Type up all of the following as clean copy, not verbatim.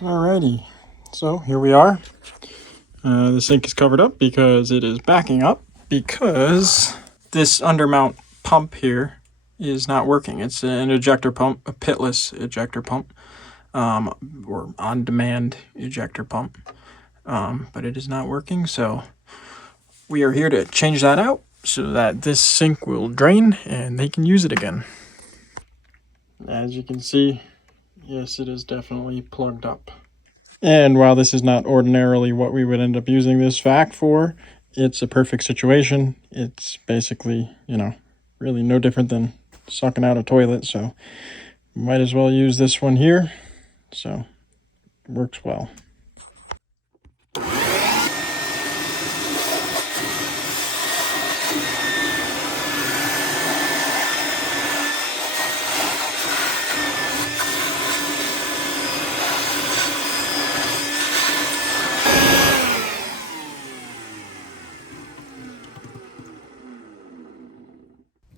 Alrighty, so here we are. The sink is covered up because it is backing up because this undermount pump here is not working. It's an ejector pump, a pitless ejector pump, or on-demand ejector pump, but it is not working. So we are here to change that out so that this sink will drain and they can use it again. As you can see, yes, it is definitely plugged up. And while this is not ordinarily what we would end up using this vac for, it's a perfect situation. It's basically, really no different than sucking out a toilet, so might as well use this one here. So it works well.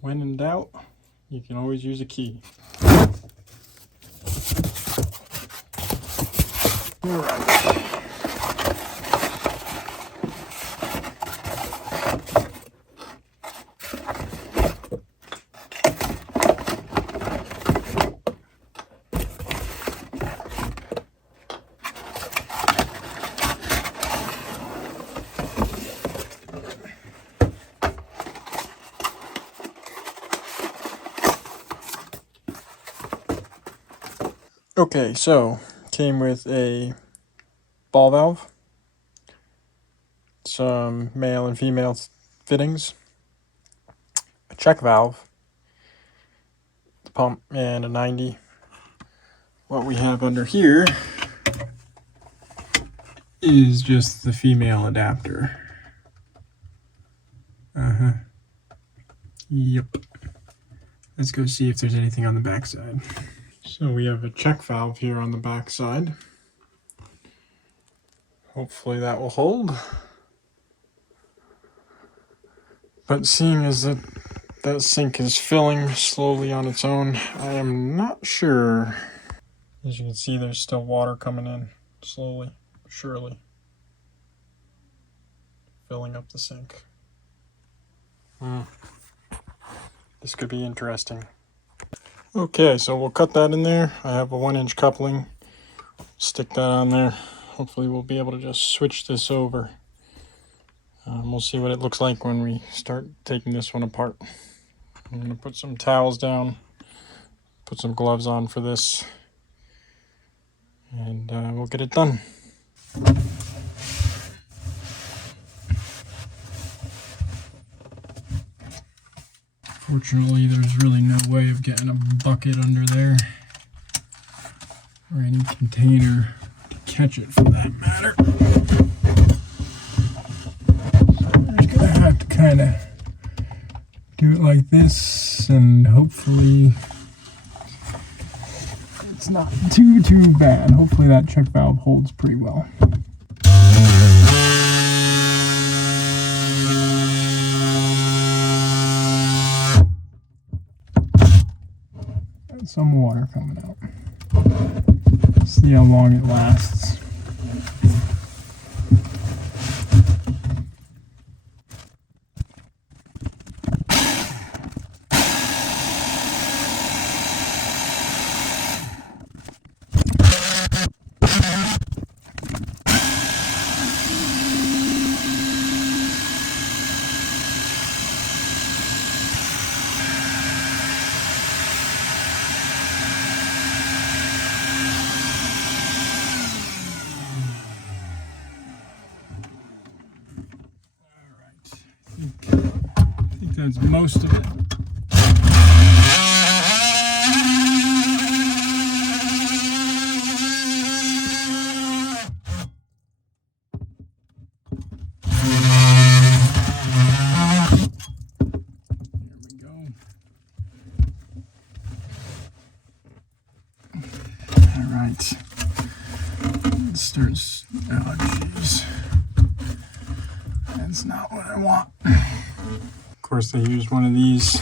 When in doubt, you can always use a key. All right. Okay, so came with a ball valve, some male and female fittings, a check valve, the pump, and a 90. What we have under here is just the female adapter. Yep. Let's go see if there's anything on the backside. So we have a check valve here on the back side. Hopefully that will hold. But seeing as that sink is filling slowly on its own, I am not sure. As you can see, there's still water coming in slowly, but surely. Filling up the sink. This could be interesting. Okay, so we'll cut that in there. I have a 1-inch coupling. Stick that on there. Hopefully we'll be able to just switch this over. We'll see what it looks like when we start taking this one apart. I'm going to put some towels down, put some gloves on for this, and we'll get it done. Fortunately, there's really no way of getting a bucket under there, or any container to catch it for that matter. So we're just gonna have to kind of do it like this, and hopefully it's not too bad. Hopefully that check valve holds pretty well. Some water coming out. See how long it lasts. I think that's most of it. Alright. It starts. Oh, jeez. That's not what I want. Of course, they use one of these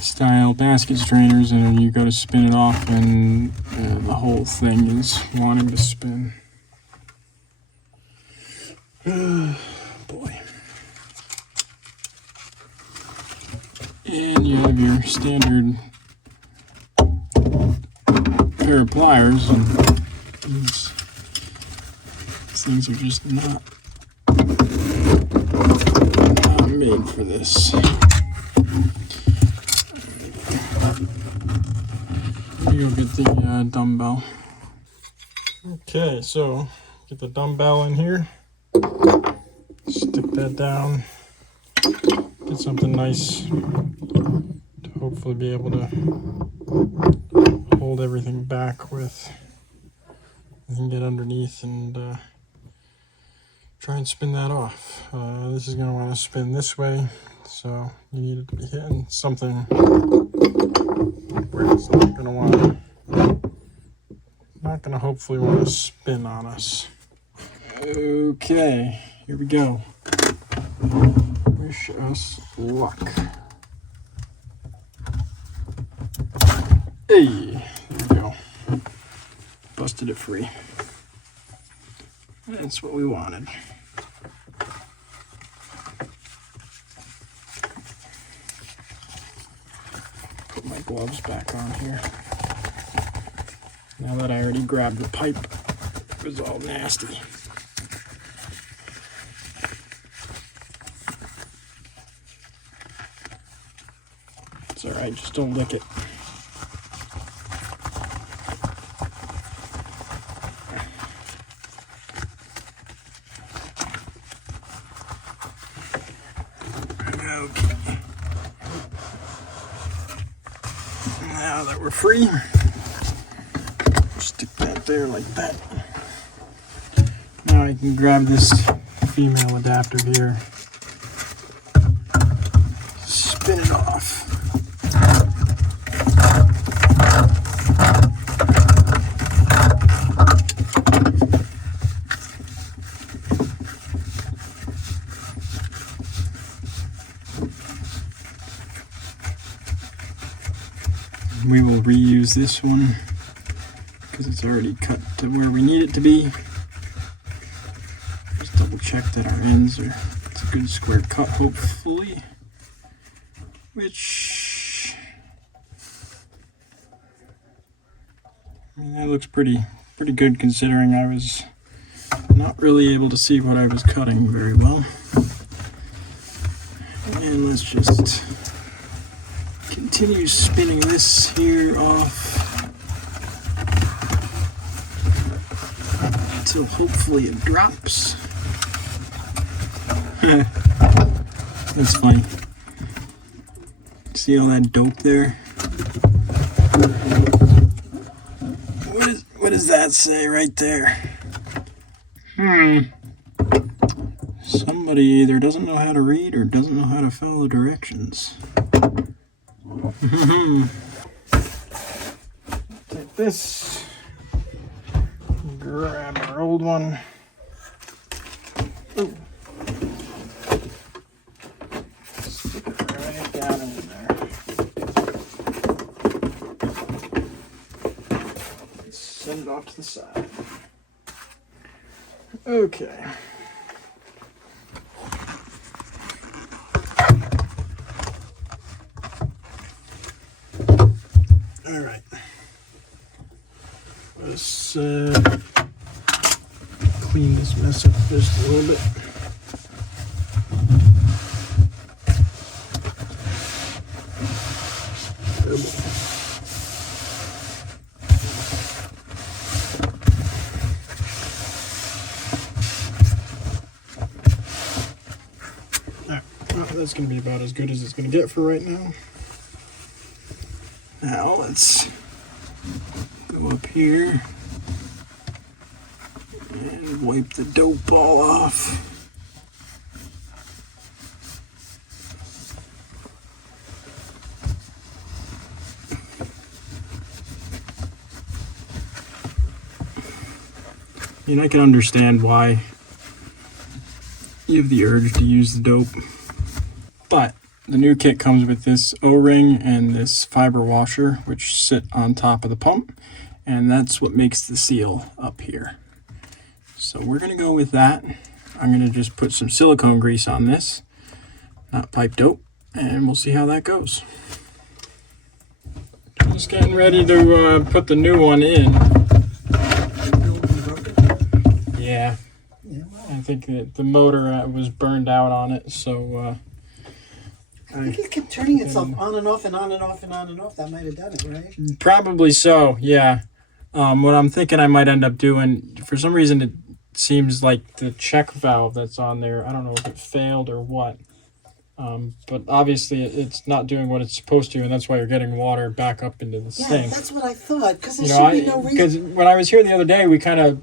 style basket strainers, and you go to spin it off, and And the whole thing is wanting to spin. Boy. And you have your standard pair of pliers, and these things are just not made for this. Let me go get the dumbbell. Okay, so get the dumbbell in here, stick that down, get something nice to hopefully be able to hold everything back with, and get underneath and try and spin that off. This is going to want to spin this way, so you need it to be hitting something where it's not going to want to, hopefully want to spin on us. Okay, here we go. Wish us luck. Hey, there we go. Busted it free. That's what we wanted. Put my gloves back on here. Now that I already grabbed the pipe, it was all nasty. It's alright, just don't lick it. Okay. Now that we're free, stick that there like that. Now I can grab this female adapter here, spin it off. We will reuse this one because it's already cut to where we need it to be. Just double check that our ends are, it's a good square cut, hopefully. Which, I mean, that looks pretty good considering I was not really able to see what I was cutting very well. And let's just continue spinning this here off until hopefully it drops. That's funny. See all that dope there? What does that say right there? Somebody either doesn't know how to read or doesn't know how to follow directions. Take this, grab our old one. Ooh. Stick it right down in there. Send it off to the side. Okay. All right. Let's clean this mess up just a little bit. That's going to be about as good as it's going to get for right now. Now let's go up here and wipe the dope ball off. I mean, I can understand why you have the urge to use the dope. But the new kit comes with this O-ring and this fiber washer, which sit on top of the pump. and that's what makes the seal up here. So we're going to go with that. I'm going to just put some silicone grease on this, not pipe dope, and we'll see how that goes. Just getting ready to put the new one in. Yeah, I think that the motor was burned out on it, so... I think it kept turning itself on and off and on and off and on and off. That might have done it, right? Probably so, yeah. What I'm thinking I might end up doing, for some reason it seems like the check valve that's on there, I don't know if it failed or what. But obviously it's not doing what it's supposed to, and that's why you're getting water back up into the sink. Yeah, that's what I thought, because there should be no reason. Because when I was here the other day, we kind of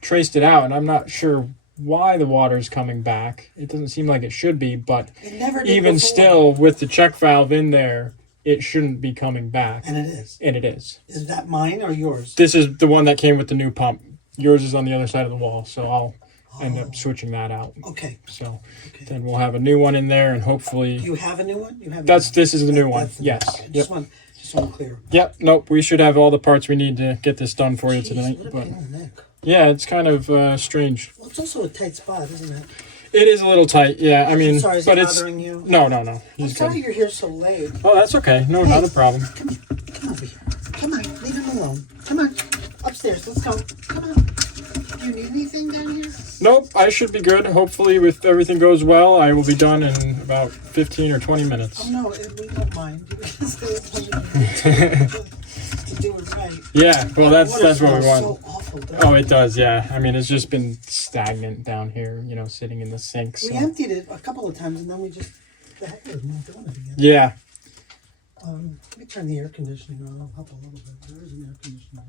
traced it out, and I'm not sure why the water's coming back. It doesn't seem like it should be, but even still, with the check valve in there, it shouldn't be coming back. And it is. And it is. Is that mine or yours? This is the one that came with the new pump. Yours is on the other side of the wall, so I'll end up switching that out. Okay. So then we'll have a new one in there, and hopefully... Do you have a new one? This is the new one. Yes. Okay. Just want to clear. Yep. Nope. We should have all the parts we need to get this done for you tonight. What a pain in the neck. Yeah, it's kind of strange. Well, it's also a tight spot, isn't it? It is a little tight, yeah. I mean, I'm sorry, is but it it's bothering you? No. I'm sorry you're here so late. Oh, that's okay. No, not a problem. Come over here. Come on, leave him alone. Come on, upstairs. Let's go. Come on. Do you need anything down here? Nope, I should be good. Hopefully, if everything goes well, I will be done in about 15 or 20 minutes. Oh no, we don't mind. You can stay at home to do it right. Yeah, well, that's what we want. So awful, oh, it does, yeah. I mean, it's just been stagnant down here, sitting in the sink. So. We emptied it a couple of times, and then we just the heck with not doing it again. Yeah. Let me turn the air conditioning on. I'll help a little bit. There is an air conditioner.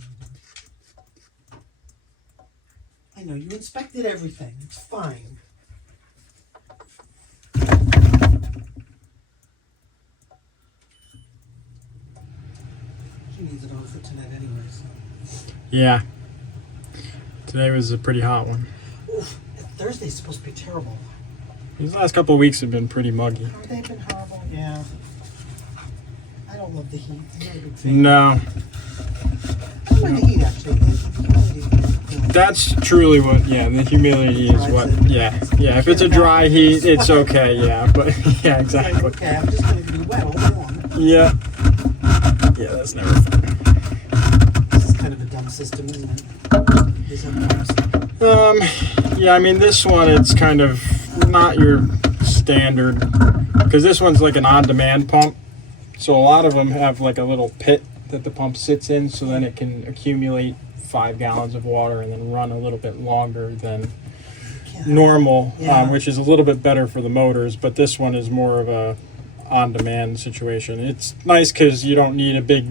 I know, you inspected everything. It's fine. She needs it on for tonight anyway, so. Yeah. Today was a pretty hot one. Oof, Thursday's supposed to be terrible. These last couple of weeks have been pretty muggy. Have they been horrible? Yeah. I don't love the heat. I'm not a big fan. No. I don't like the heat, actually. That's truly what, the humidity is what, yeah. If it's a dry heat, it's okay, yeah, but, yeah, exactly. Okay, I'm just going to be wet all day long. Yeah. Yeah, that's never fun. This is kind of a dumb system, isn't it? Yeah, I mean, this one, it's kind of not your standard, because this one's like an on-demand pump, so a lot of them have like a little pit that the pump sits in, so then it can accumulate 5 gallons of water and then run a little bit longer than normal, which is a little bit better for the motors, but this one is more of a on-demand situation. It's nice because you don't need a big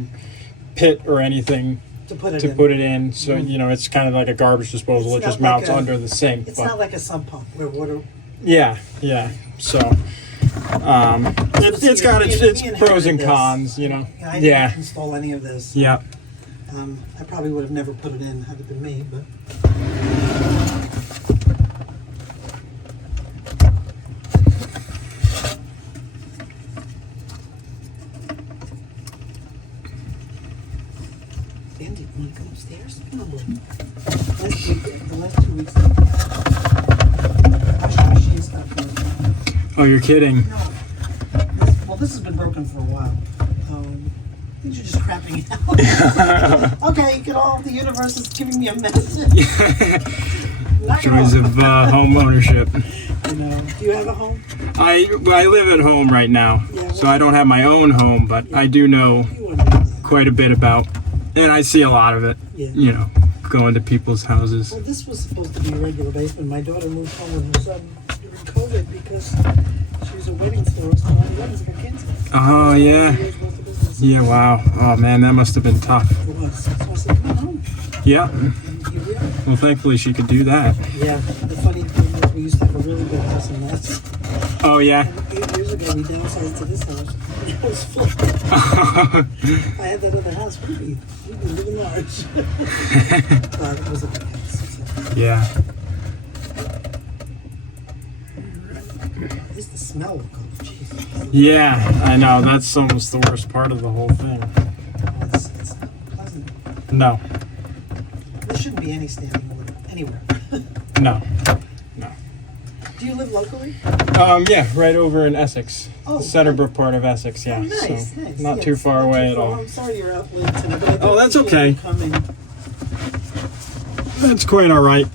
pit or anything to put it in, so it's kind of like a garbage disposal. It just mounts under the sink. It's not like a sump pump where water... Yeah, so it's got its pros and cons, I didn't install any of this. Yeah. I probably would have never put it in had it been me, but... Andy, you want to come upstairs? Come on, boy. The last 2 weeks... washing machine stopped working. Oh, you're kidding. No. Well, this has been broken for a while. Things are just crapping out. Okay, the universe is giving me a message. Joys of home ownership. I know. Do you have a home? I live at home right now, so I don't have my own home, but I do know quite a bit about, and I see a lot of it, going to people's houses. Well, this was supposed to be a regular basement. My daughter moved home with her son during COVID because she was a wedding florist and all the weddings got canceled. Oh, yeah. Yeah, wow. Oh, man, that must have been tough. It was. So I said, come on home. Yeah. Well, thankfully she could do that. Yeah. The funny thing is we used to have a really good house in Ness. Oh, yeah? And 8 years ago we downsized to this house. It was full. If I had that other house, we'd be living large. But it was a big house. So. Yeah. At least the smell will go. Jesus. Yeah, I know. That's almost the worst part of the whole thing. It's not pleasant. No. There shouldn't be any standing water anywhere. No. No. Do you live locally? Yeah, right over in Essex. Oh, the Centerbrook part of Essex, yeah. Oh, nice, so nice. not Yeah, too it's far not away too at far. all. I'm sorry you're out late tonight. But I Oh, that's okay. Come in. That's quite all right.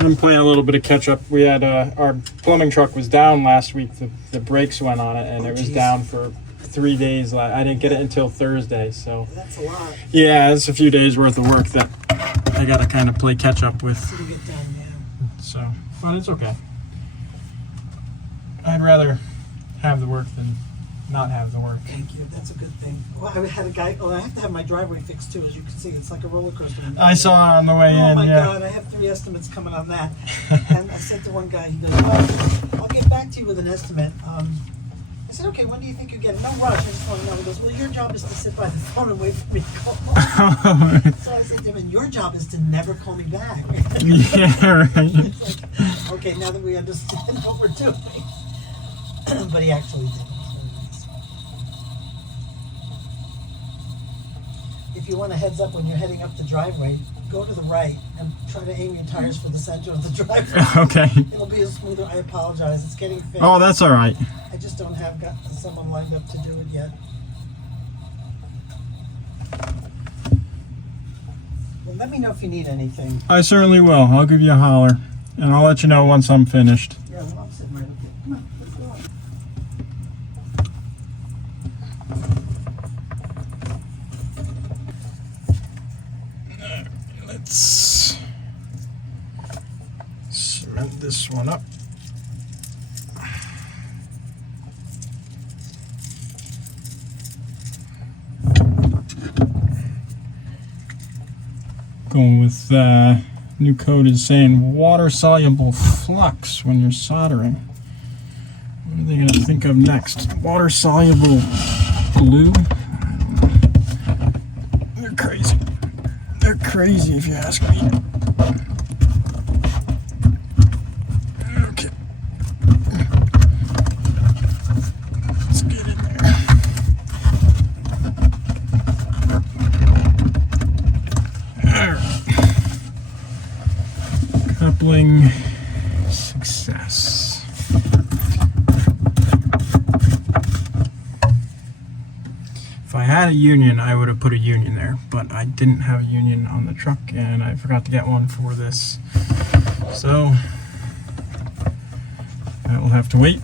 I'm playing a little bit of catch up. We had our plumbing truck was down last week. The brakes went on it, and it was geez. down for 3 days. I didn't get it until Thursday, so That's a lot. yeah, it's a few days worth of work that I gotta kind of play catch up with. To get done, yeah. So, but it's okay. I'd rather have the work than not have the work. Thank you. That's a good thing. Well, I had a guy. Oh, I have to have my driveway fixed too, as you can see. It's like a roller coaster. I saw it on the way Oh in. my Yeah. God! I have 3 estimates coming on that. And I said to one guy, he goes, "Well, I'll get back to you with an estimate." I said, "Okay, when do you think you get it?" No rush. I just want to know. He goes, "Well, your job is to sit by the phone and wait for me to call." So I said to him, "And your job is to never call me back." Yeah, right. It's like, okay, now that we understand what we're doing. But he actually did. It was very nice. If you want a heads up when you're heading up the driveway, go to the right and try to aim your tires for the center of the driveway. Okay. It'll be a smoother. I apologize. It's getting fixed. Oh, that's all right. I just don't have got someone lined up to do it yet. Well, let me know if you need anything. I certainly will. I'll give you a holler, and I'll let you know once I'm finished. Yeah, well, I'm sitting right up here. Come on, let's go on. Let's cement this one up. Going with new code is saying water soluble flux when you're soldering. What are they going to think of next? Water soluble glue? They're crazy. They're crazy if you ask me. Okay. Let's get in there. Coupling success. If I had a union, I would have put a union there, but I didn't have a union on the truck, and I forgot to get one for this. So I will have to wait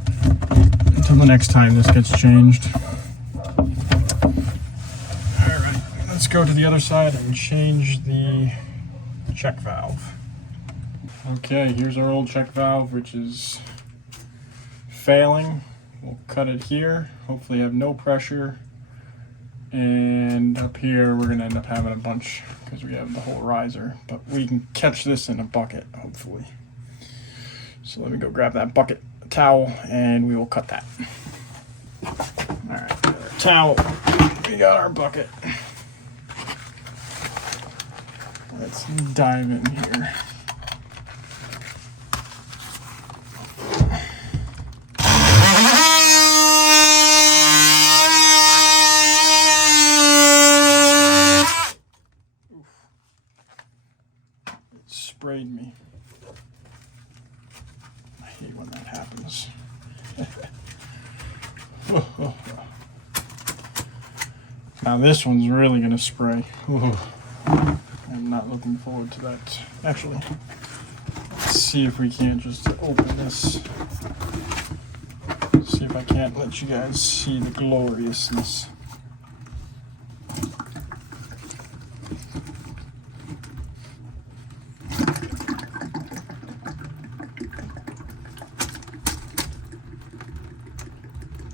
until the next time this gets changed. Alright, let's go to the other side and change the check valve. Okay, here's our old check valve, which is failing. We'll cut it here, hopefully have no pressure. And up here, we're gonna end up having a bunch because we have the whole riser, but we can catch this in a bucket, hopefully. So let me go grab that bucket, towel, and we will cut that. All right, our towel, we got our bucket. Let's dive in here. Sprayed me. I hate when that happens. Now this one's really gonna spray. I'm not looking forward to that. Actually, let's see if we can't just open this. See if I can't let you guys see the gloriousness.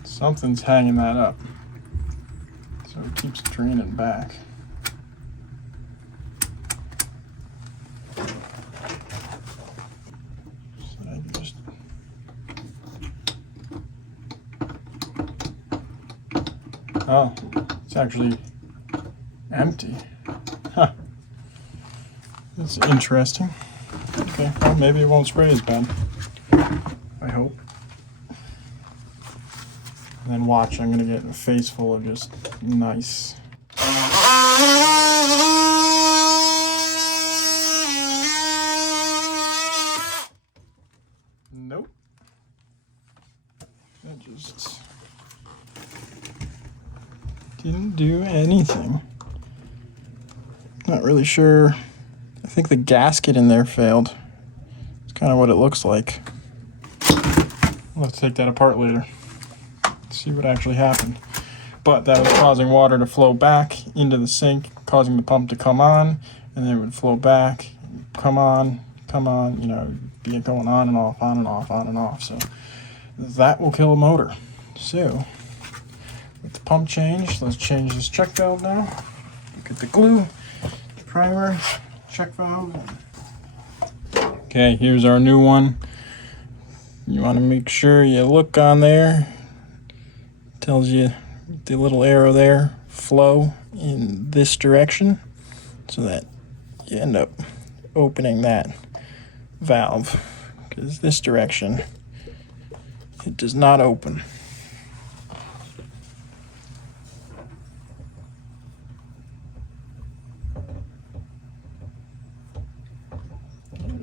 Something's hanging that up, so it keeps draining back. So I can just oh, it's actually empty. Huh. That's interesting. Okay, well maybe it won't spray as bad. I hope. And then watch, I'm gonna get a face full of just nice. Nope. That just didn't do anything. Not really sure. I think the gasket in there failed. It's kind of what it looks like. We'll have to take that apart later. See what actually happened. But that was causing water to flow back into the sink, causing the pump to come on, and then it would flow back, come on, you know, be going on and off, on and off, on and off. So that will kill a motor. So with the pump change, let's change this check valve now. Look at the glue, primer, check valve. Okay, here's our new one. You want to make sure you look on there. Tells you the little arrow there, flow in this direction, so that you end up opening that valve, because this direction it does not open.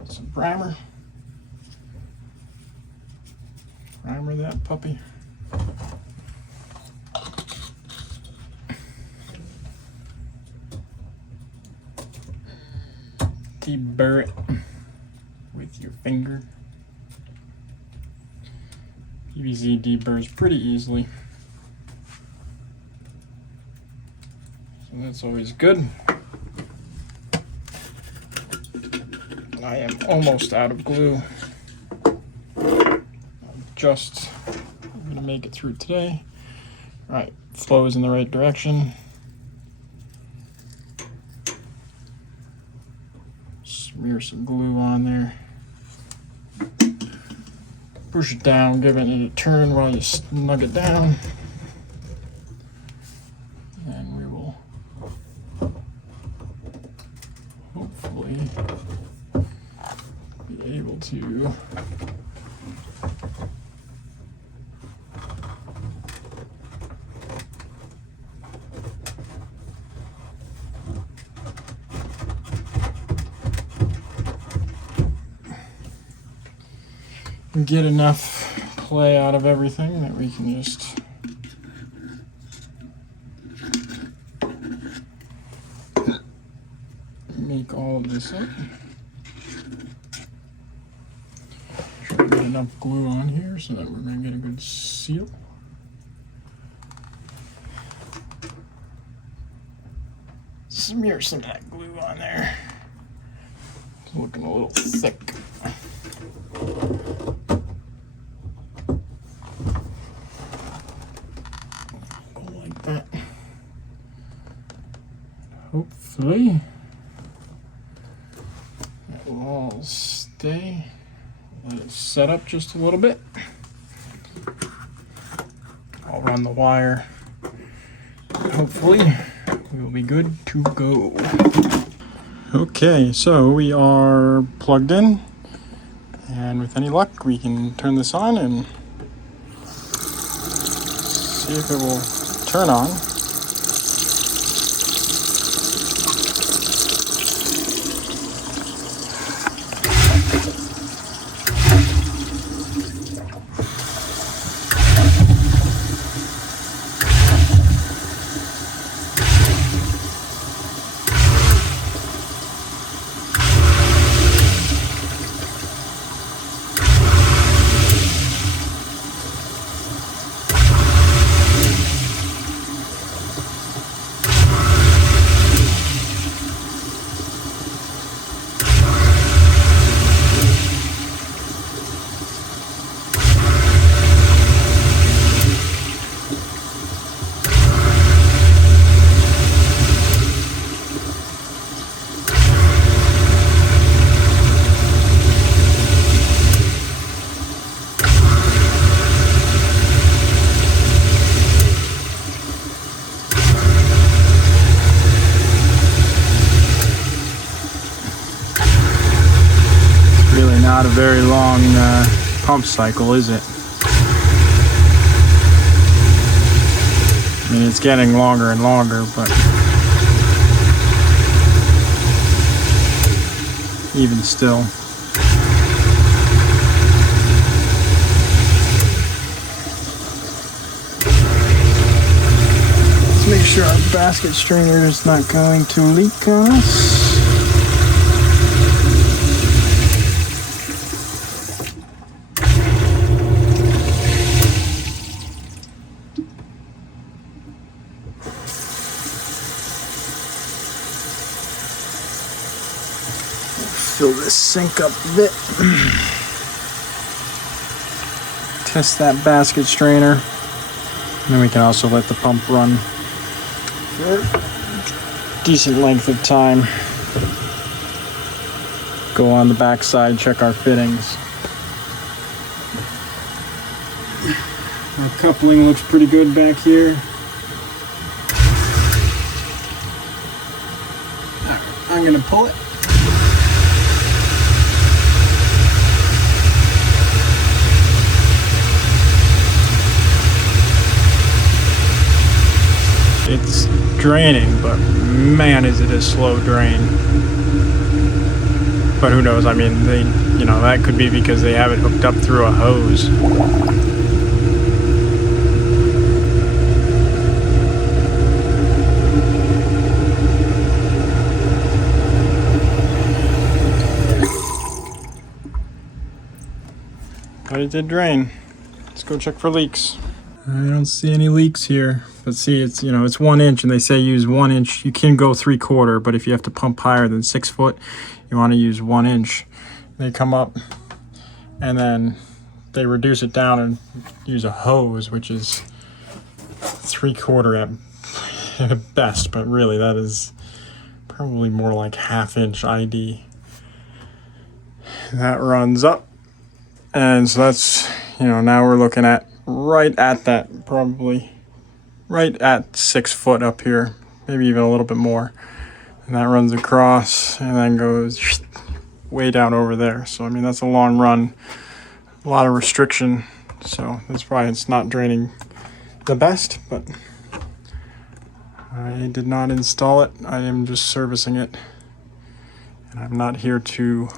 Some primer. Primer that puppy. Deburr it with your finger. PVC deburrs pretty easily, so that's always good. I am almost out of glue. I'm just gonna make it through today. All right, flows in the right direction. Smear some glue on there. Push it down, give it a turn while you snug it down. And we will hopefully be able to get enough play out of everything that we can just make all of this up. Try to get enough glue on here so that we're going to get a good seal. Smear some of that glue on there. It's looking a little thick. Like that. Hopefully it will all stay. Let it set up just a little bit. I'll run the wire. Hopefully we will be good to go. Okay, so we are plugged in, and with any luck we can turn this on and see if it will turn on. Not a very long pump cycle, is it? I mean, it's getting longer and longer, but even still. sure our basket strainer is not going to leak on us. Fill this sink up a bit. Test that basket strainer. And then we can also let the pump run for a decent length of time. Go on the back side, check our fittings. Our coupling looks pretty good back here. I'm gonna pull it. It's draining, but man, is it a slow drain. But who knows? I mean, that could be because they have it hooked up through a hose. But it did drain. Let's go check for leaks. I don't see any leaks here. But see, it's 1 inch, and they say use 1 inch. You can go 3/4, but if you have to pump higher than 6 foot, you want to use 1 inch. They come up, and then they reduce it down and use a hose, which is 3/4 at best. But really, that is probably more like 1/2 inch ID. That runs up, and so that's now we're looking at right at that, probably right at 6 foot up here, maybe even a little bit more. And that runs across and then goes way down over there. So I mean, that's a long run, a lot of restriction. So that's probably, it's not draining the best, but I did not install it. I am just servicing it, and I'm not here to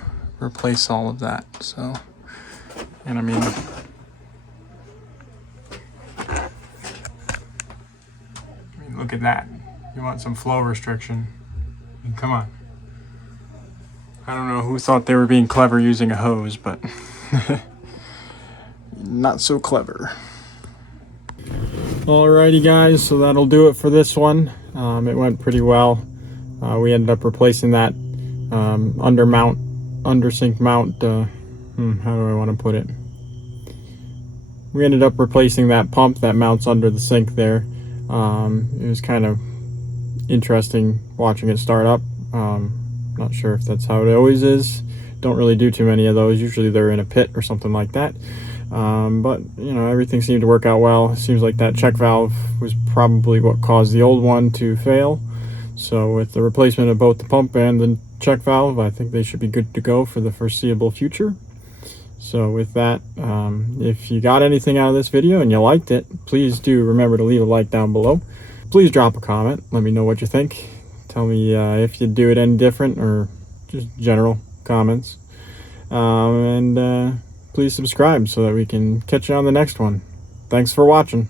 replace all of that. So, and I mean, look at that. You want some flow restriction? I mean, come on. I don't know who thought they were being clever using a hose, but not so clever. Alrighty guys, so that'll do it for this one. It went pretty well. We ended up replacing that undersink mount. How do I want to put it? We ended up replacing that pump that mounts under the sink there. It was kind of interesting watching it start up. Not sure if that's how it always is. Don't really do too many of those. Usually they're in a pit or something like that. But everything seemed to work out well. It seems like that check valve was probably what caused the old one to fail. So with the replacement of both the pump and the check valve, I think they should be good to go for the foreseeable future. So with that, if you got anything out of this video and you liked it, please do remember to leave a like down below. Please drop a comment. Let me know what you think. Tell me if you'd do it any different, or just general comments. And please subscribe so that we can catch you on the next one. Thanks for watching.